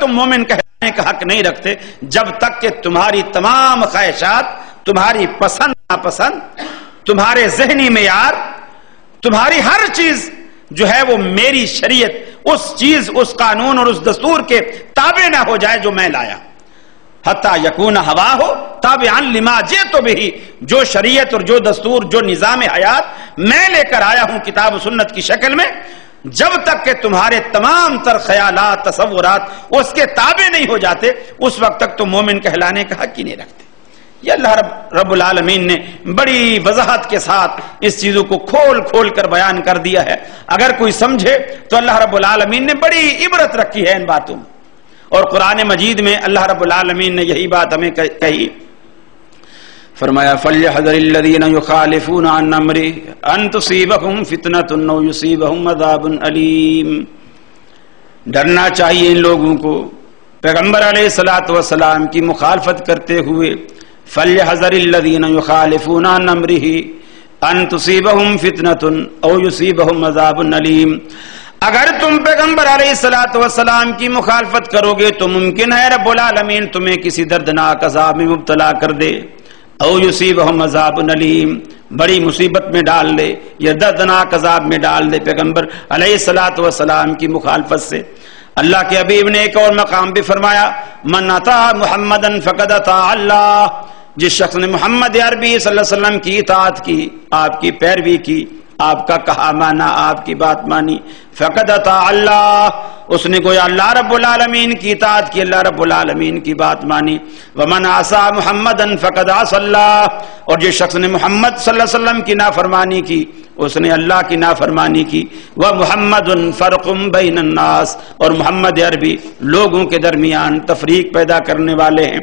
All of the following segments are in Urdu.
تم مومن کہلانے کا حق نہیں رکھتے جب تک کہ تمہاری تمام خواہشات، تمہاری پسند ناپسند، تمہارے ذہنی معیار، تمہاری ہر چیز جو ہے وہ میری شریعت، اس چیز، اس قانون اور اس دستور کے تابع نہ ہو جائے جو میں لایا. حتیٰ یکون ہواہ تابعا لما جئت بہ، جو شریعت اور جو دستور، جو نظام حیات میں لے کر آیا ہوں کتاب و سنت کی شکل میں، جب تک کہ تمہارے تمام تر خیالات، تصورات اس کے تابع نہیں ہو جاتے، اس وقت تک تم مومن کہلانے کا حق ہی نہیں رکھتے. یہ اللہ رب العالمین نے بڑی وضاحت کے ساتھ اس چیزوں کو کھول کھول کر بیان کر دیا ہے. اگر کوئی سمجھے تو اللہ رب العالمین نے بڑی عبرت رکھی ہے ان باتوں میں. اور قرآن مجید میں اللہ رب العالمین نے یہی بات ہمیں کہی، فرمایا فَلْيَحْذَرِ الَّذِينَ يُخَالِفُونَ عَنْ أَمْرِهِ أَن تُصِيبَهُمْ فِتْنَةٌ أَوْ يُصِيبَهُمْ عَذَابٌ أَلِيمٌ. ڈرنا چاہیے ان لوگوں کو پیغمبر علیہ السلام کی مخالفت کرتے ہوئے. فَلْيَحْذَرِ الَّذِينَ يُخَالِفُونَ عَنْ أَمْرِهِ أَن تُصِيبَهُمْ فِتْنَةٌ أَوْ يُصِيبَهُمْ عَذَابٌ أَلِيمٌ. اگر تم پیغمبر علیہ السلام کی مخالفت کرو گے تو ممکن ہے رب العالمین تمہیں کسی دردناک عذاب میں مبتلا کر دے. او یصیبہم عذاب علیم، بڑی مصیبت میں ڈال دے یا دردناک عذاب میں ڈال دے پیغمبر علیہ السلام کی مخالفت سے. اللہ کے حبیب نے ایک اور مقام بھی فرمایا من اطاع محمدا فقد اطاع اللہ، جس شخص نے محمد عربی صلی اللہ علیہ وسلم کی اطاعت کی، آپ کی پیروی کی، آپ کا کہا مانا، آپ کی بات مانی، فقد اطاع اللہ، اس نے گویا اللہ رب العالمین کی اطاعت کی، اللہ رب العالمین کی بات مانی. ومن عصى محمدا فقد عصى اللہ، اور جس شخص نے محمد صلی اللہ علیہ وسلم کی نافرمانی کی اس نے اللہ کی نافرمانی کی. ومحمد فرق بین الناس، اور محمد عربی لوگوں کے درمیان تفریق پیدا کرنے والے ہیں،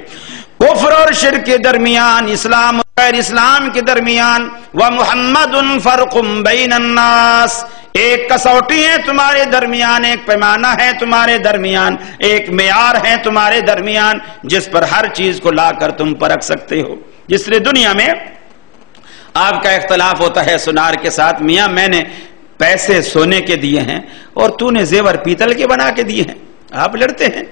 کفر اور شرک کے درمیان، اسلام اور غیر اسلام کے درمیان. ومحمد فرق بین الناس، ایک کسوٹی ہے تمہارے درمیان، ایک پیمانہ ہے تمہارے درمیان، ایک معیار ہے تمہارے درمیان جس پر ہر چیز کو لا کر تم پرکھ سکتے ہو. جس طرح دنیا میں آپ کا اختلاف ہوتا ہے سونار کے ساتھ، میاں میں نے پیسے سونے کے دیے ہیں اور تو نے زیور پیتل کے بنا کے دیے ہیں. آپ لڑتے ہیں،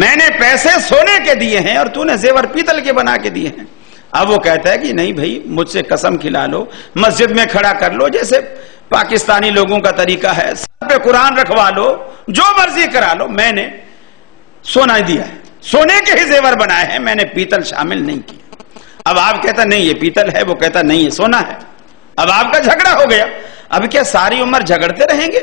میں نے پیسے سونے کے دیے ہیں اور تو نے زیور پیتل کے بنا کے دیے ہیں. اب وہ کہتا ہے کہ نہیں بھائی مجھ سے قسم کھلا لو، مسجد میں کھڑا کر لو، جیسے پاکستانی لوگوں کا طریقہ ہے، سر پہ قرآن رکھوا لو، جو مرضی کرا لو، میں نے سونا دیا ہے، سونے کے ہی زیور بنائے ہیں، میں نے پیتل شامل نہیں کیا. اب آپ کہتا نہیں یہ پیتل ہے، وہ کہتا نہیں یہ سونا ہے. اب آپ کا جھگڑا ہو گیا. اب کیا ساری عمر جھگڑتے رہیں گے؟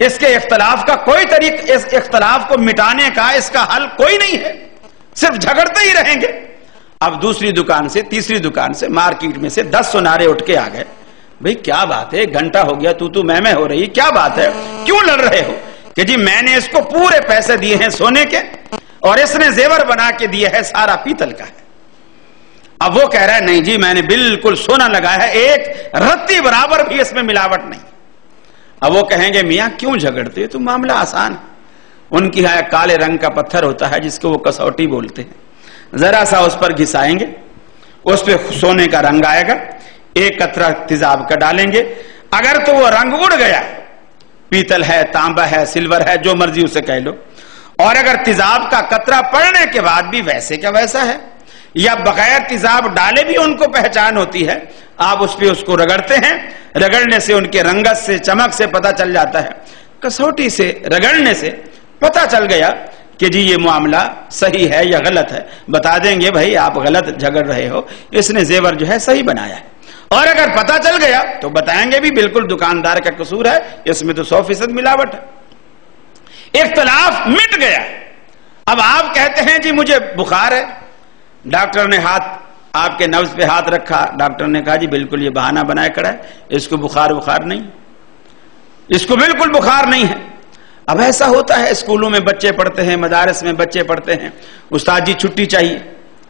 اس کے اختلاف کا کوئی طریقہ، اس اختلاف کو مٹانے کا اس کا حل کوئی نہیں ہے، صرف جھگڑتے ہی رہیں گے. اب دوسری دکان سے، تیسری دکان سے، مارکیٹ میں سے 10 سونارے اٹھ کے آ گئے. بھئی کیا بات ہے، ایک گھنٹہ ہو گیا تو میں ہو رہی، کیا بات ہے، کیوں لڑ رہے ہو؟ کہ جی میں نے اس کو پورے پیسے دیے ہیں سونے کے اور اس نے زیور بنا کے دیے ہے سارا پیتل کا ہے. اب وہ کہہ رہا ہے نہیں جی میں نے بالکل سونا لگایا ہے، ایک رتی برابر بھی اس میں ملاوٹ نہیں. اب وہ کہیں گے میاں کیوں جھگڑتے، تو معاملہ آسان ہے. ان کی یہاں کالے رنگ کا پتھر ہوتا ہے جس کو وہ کسوٹی بولتے ہیں، ذرا سا اس پر گھسائیں گے، اس پہ سونے کا رنگ آئے گا، ایک قطرہ تیزاب کا ڈالیں گے، اگر تو وہ رنگ اڑ گیا، پیتل ہے، تانبا ہے، سلور ہے، جو مرضی اسے کہہ لو، اور اگر تیزاب کا قطرہ پڑنے کے بعد بھی ویسے کا ویسا ہے، یا بغیر تیزاب ڈالے بھی ان کو پہچان ہوتی ہے، آپ اس پہ اس کو رگڑتے ہیں، رگڑنے سے ان کے رنگت سے، چمک سے پتہ چل جاتا ہے. کسوٹی سے رگڑنے سے پتہ چل گیا کہ جی یہ معاملہ صحیح ہے یا غلط ہے. بتا دیں گے بھائی آپ غلط جھگڑ رہے ہو، اس نے زیور جو ہے صحیح بنایا ہے. اور اگر پتہ چل گیا تو بتائیں گے بھی بالکل دکاندار کا قصور ہے، اس میں تو 100% ملاوٹ ہے. اختلاف مٹ گیا. اب آپ کہتے ہیں جی مجھے بخار ہے، ڈاکٹر نے ہاتھ آپ کے نبض پہ ہاتھ رکھا، ڈاکٹر نے کہا جی بالکل یہ بہانہ بنائے کھڑا ہے، اس کو بخار نہیں، اس کو بالکل بخار نہیں ہے. اب ایسا ہوتا ہے اسکولوں میں بچے پڑھتے ہیں، مدارس میں بچے پڑھتے ہیں، استاد جی چھٹی چاہیے،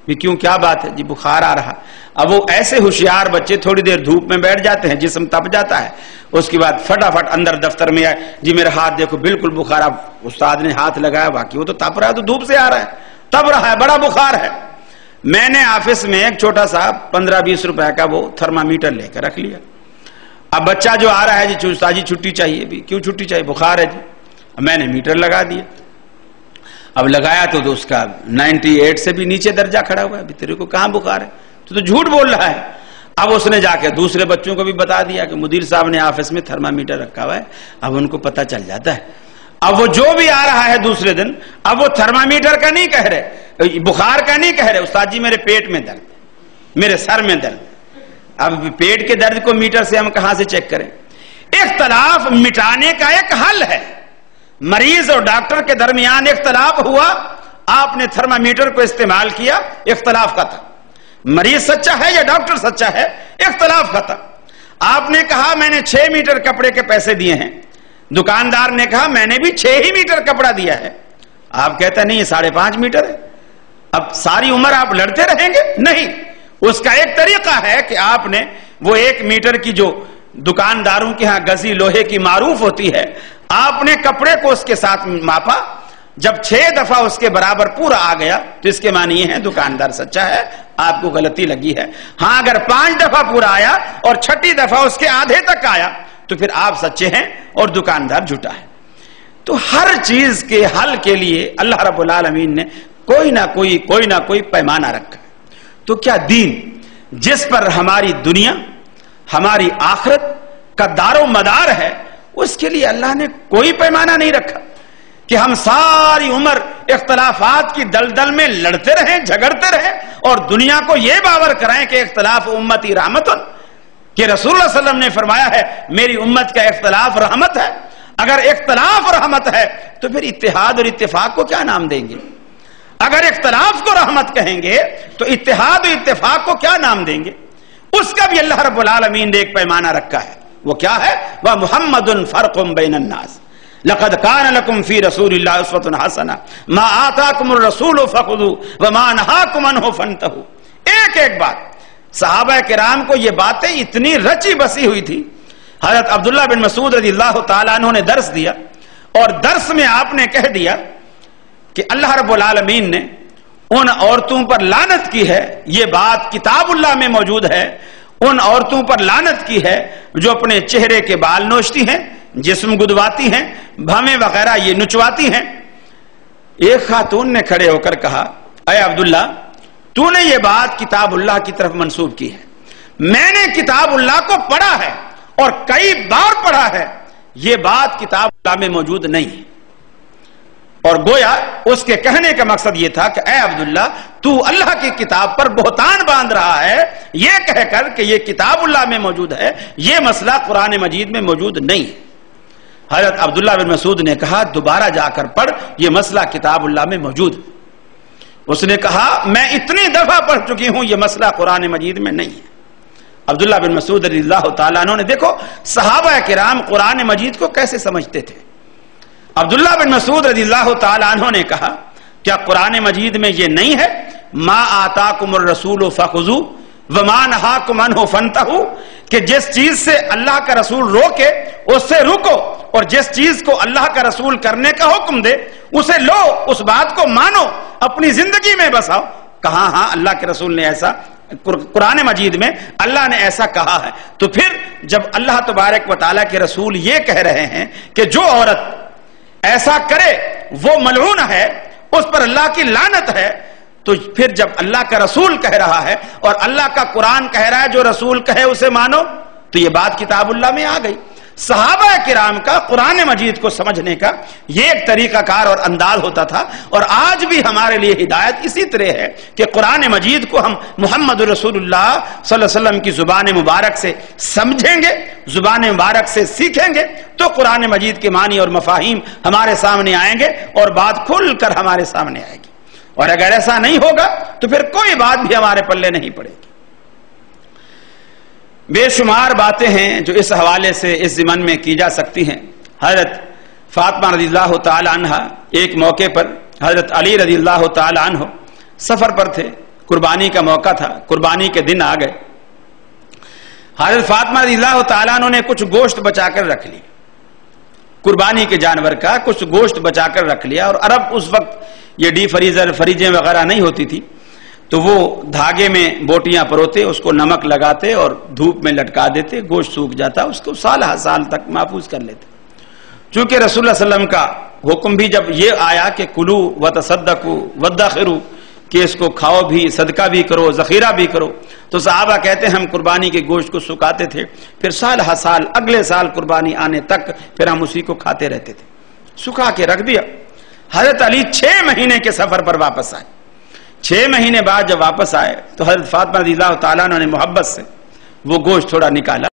بھی کیوں کیا بات ہے، جی بخار آ رہا. اب وہ ایسے ہوشیار بچے تھوڑی دیر دھوپ میں بیٹھ جاتے ہیں، جسم تپ جاتا ہے، اس کے بعد فٹافٹ اندر دفتر میں آئے، جی میرا ہاتھ دیکھو بالکل بخار. اب استاد نے ہاتھ لگایا، باقی وہ تو تپ رہا ہے، تو دھوپ سے آ رہا ہے، تپ رہا ہے، بڑا بخار ہے. میں نے آفس میں ایک چھوٹا سا 15-20 روپے کا وہ تھرمامیٹر لے کر رکھ لیا. اب بچہ جو آ رہا ہے جی استاد جی چھٹی چاہیے، بھی کیوں چھٹی چاہیے، بخار ہے جی. میں نے میٹر لگا دیا. اب لگایا تو اس کا 98 سے بھی نیچے درجہ کھڑا ہوا ہے. ابھی تیرے کو کہاں بخار ہے؟ تو جھوٹ بول رہا ہے. اب اس نے جا کے دوسرے بچوں کو بھی بتا دیا کہ مدیر صاحب نے آفس میں تھرمامیٹر رکھا ہوا ہے. اب ان کو پتہ چل جاتا ہے. اب وہ جو بھی آ رہا ہے دوسرے دن, اب وہ تھرمامیٹر کا نہیں کہہ رہے, بخار کا نہیں کہہ رہے, استاد جی میرے پیٹ میں درد, میرے سر میں درد. اب پیٹ کے درد کو میٹر سے ہم کہاں سے چیک کریں؟ اختلاف مٹانے کا ایک حل ہے. مریض اور ڈاکٹر کے درمیان اختلاف ہوا, آپ نے تھرمامیٹر کو استعمال کیا, اختلاف ختم. مریض سچا ہے یا ڈاکٹر سچا ہے, اختلاف ختم. آپ نے کہا میں نے 6 میٹر کپڑے کے پیسے دیے ہیں, دکاندار نے کہا میں نے بھی 6 ہی میٹر کپڑا دیا ہے. آپ کہتے ہیں نہیں یہ 5.5 میٹر ہے. اب ساری عمر آپ لڑتے رہیں گے؟ نہیں. اس کا ایک طریقہ ہے کہ آپ نے وہ 1 میٹر کی جو دکانداروں کے ہاں گزی لوہے کی معروف ہوتی ہے, آپ نے کپڑے کو اس کے ساتھ ماپا, جب 6 دفعہ اس کے برابر پورا آ گیا تو اس کے معنی یہ ہے دکاندار سچا ہے, آپ کو غلطی لگی ہے. ہاں اگر 5 دفعہ پورا آیا اور 6ٹھی دفعہ اس کے آدھے تک آیا تو پھر آپ سچے ہیں اور دکاندار جھوٹا ہے. تو ہر چیز کے حل کے لیے اللہ رب العالمین نے کوئی نہ کوئی پیمانہ رکھا. تو کیا دین جس پر ہماری دنیا ہماری آخرت کا دار و مدار ہے, اس کے لیے اللہ نے کوئی پیمانہ نہیں رکھا کہ ہم ساری عمر اختلافات کی دلدل میں لڑتے رہیں, جھگڑتے رہیں اور دنیا کو یہ باور کرائیں کہ اختلاف امتی رحمتن, کہ رسول اللہ صلی اللہ علیہ وسلم نے فرمایا ہے میری امت کا اختلاف رحمت ہے. اگر اختلاف رحمت ہے تو پھر اتحاد اور اتفاق کو کیا نام دیں گے؟ اگر اختلاف کو رحمت کہیں گے تو اتحاد اور اتفاق کو کیا نام دیں گے؟ اس کا بھی اللہ رب العالمین نے ایک پیمانہ رکھا ہے. وہ کیا ہے؟ وَمُحَمَّدٌ فَرْقٌ بَيْنَ النَّاسِ لَقَدْ كَانَ لَكُمْ فِي رَسُولِ اللَّهِ أُسْوَةٌ حَسَنَةٌ مَا آتَاكُمُ الرَّسُولُ فَخُذُوهُ وَمَا نَهَاكُمْ عَنْهُ فَانْتَهُوا. ایک بات صحابہ کرام کو یہ باتیں اتنی رچی بسی ہوئی تھی. حضرت عبداللہ بن مسعود رضی اللہ تعالیٰ عنہ نے درس دیا اور درس میں آپ نے کہہ دیا کہ اللہ رب العالمین نے ان عورتوں پر لعنت کی ہے, یہ بات کتاب اللہ میں موجود ہے, ان عورتوں پر لعنت کی ہے جو اپنے چہرے کے بال نوچتی ہیں, جسم گدواتی ہیں, بھامیں وغیرہ یہ نچواتی ہیں. ایک خاتون نے کھڑے ہو کر کہا اے عبداللہ تو نے یہ بات کتاب اللہ کی طرف منسوب کی ہے, میں نے کتاب اللہ کو پڑھا ہے اور کئی بار پڑھا ہے, یہ بات کتاب اللہ میں موجود نہیں ہے. اور گویا اس کے کہنے کا مقصد یہ تھا کہ اے عبداللہ تو اللہ کی کتاب پر بہتان باندھ رہا ہے یہ کہہ کر کہ یہ کتاب اللہ میں موجود ہے, یہ مسئلہ قرآن مجید میں موجود نہیں ہے. حضرت عبداللہ بن مسعود نے کہا دوبارہ جا کر پڑھ, یہ مسئلہ کتاب اللہ میں موجود ہے. اس نے کہا میں اتنی دفعہ پڑھ چکی ہوں, یہ مسئلہ قرآن مجید میں نہیں ہے. عبداللہ بن مسعود رضی اللہ تعالیٰ عنہ نے دیکھو صحابہ کرام قرآن مجید کو کیسے سمجھتے تھے. عبداللہ بن مسعود رضی اللہ تعالیٰ عنہ نے کہا کیا قرآن مجید میں یہ نہیں ہے ما آتاکم الرسول فخذوہ وما نہاکم عنہ فانتہوا, کہ جس چیز سے اللہ کا رسول روکے اس سے رکو اور جس چیز کو اللہ کا رسول کرنے کا حکم دے اسے لو, اس بات کو مانو, اپنی زندگی میں بساؤ. کہا ہاں اللہ کے رسول نے ایسا, قرآن مجید میں اللہ نے ایسا کہا ہے. تو پھر جب اللہ تبارک و تعالیٰ کے رسول یہ کہہ رہے ہیں کہ جو عورت ایسا کرے وہ ملعون ہے, اس پر اللہ کی لعنت ہے, تو پھر جب اللہ کا رسول کہہ رہا ہے اور اللہ کا قرآن کہہ رہا ہے جو رسول کہے اسے مانو, تو یہ بات کتاب اللہ میں آ گئی. صحابہ کرام کا قرآن مجید کو سمجھنے کا یہ ایک طریقہ کار اور انداز ہوتا تھا, اور آج بھی ہمارے لیے ہدایت اسی طرح ہے کہ قرآن مجید کو ہم محمد رسول اللہ صلی اللہ علیہ وسلم کی زبان مبارک سے سمجھیں گے, زبان مبارک سے سیکھیں گے, تو قرآن مجید کے معنی اور مفاہیم ہمارے سامنے آئیں گے اور بات کھل کر ہمارے سامنے آئے گی. اور اگر ایسا نہیں ہوگا تو پھر کوئی بات بھی ہمارے پلے نہیں پڑے گی. بے شمار باتیں ہیں جو اس حوالے سے اس ضمن میں کی جا سکتی ہیں. حضرت فاطمہ رضی اللہ تعالی عنہ ایک موقع پر حضرت علی رضی اللہ تعالی عنہ سفر پر تھے, قربانی کا موقع تھا, قربانی کے دن آ گئے. حضرت فاطمہ رضی اللہ تعالی عنہ نے کچھ گوشت بچا کر رکھ لی, قربانی کے جانور کا کچھ گوشت بچا کر رکھ لیا. اور عرب اس وقت یہ ڈی فریزر فریجیں وغیرہ نہیں ہوتی تھی, تو وہ دھاگے میں بوٹیاں پروتے, اس کو نمک لگاتے اور دھوپ میں لٹکا دیتے, گوشت سوکھ جاتا, اس کو سال ہر سال تک محفوظ کر لیتے. چونکہ رسول اللہ صلی اللہ علیہ وسلم کا حکم بھی جب یہ آیا کہ کلو وتصدقوا وادخروا کہ اس کو کھاؤ بھی، صدقہ بھی کرو، ذخیرہ بھی کرو، تو صحابہ کہتے ہیں ہم قربانی کے گوشت کو سکھاتے تھے، پھر سال ہر سال اگلے سال قربانی آنے تک پھر ہم اسی کو کھاتے رہتے تھے، سکھا کے رکھ دیا۔ حضرت علی 6 مہینے کے سفر پر واپس آئے، 6 مہینے بعد جب واپس آئے تو حضرت فاطمہ رضی اللہ تعالیٰ عنہ نے محبت سے وہ گوشت تھوڑا نکالا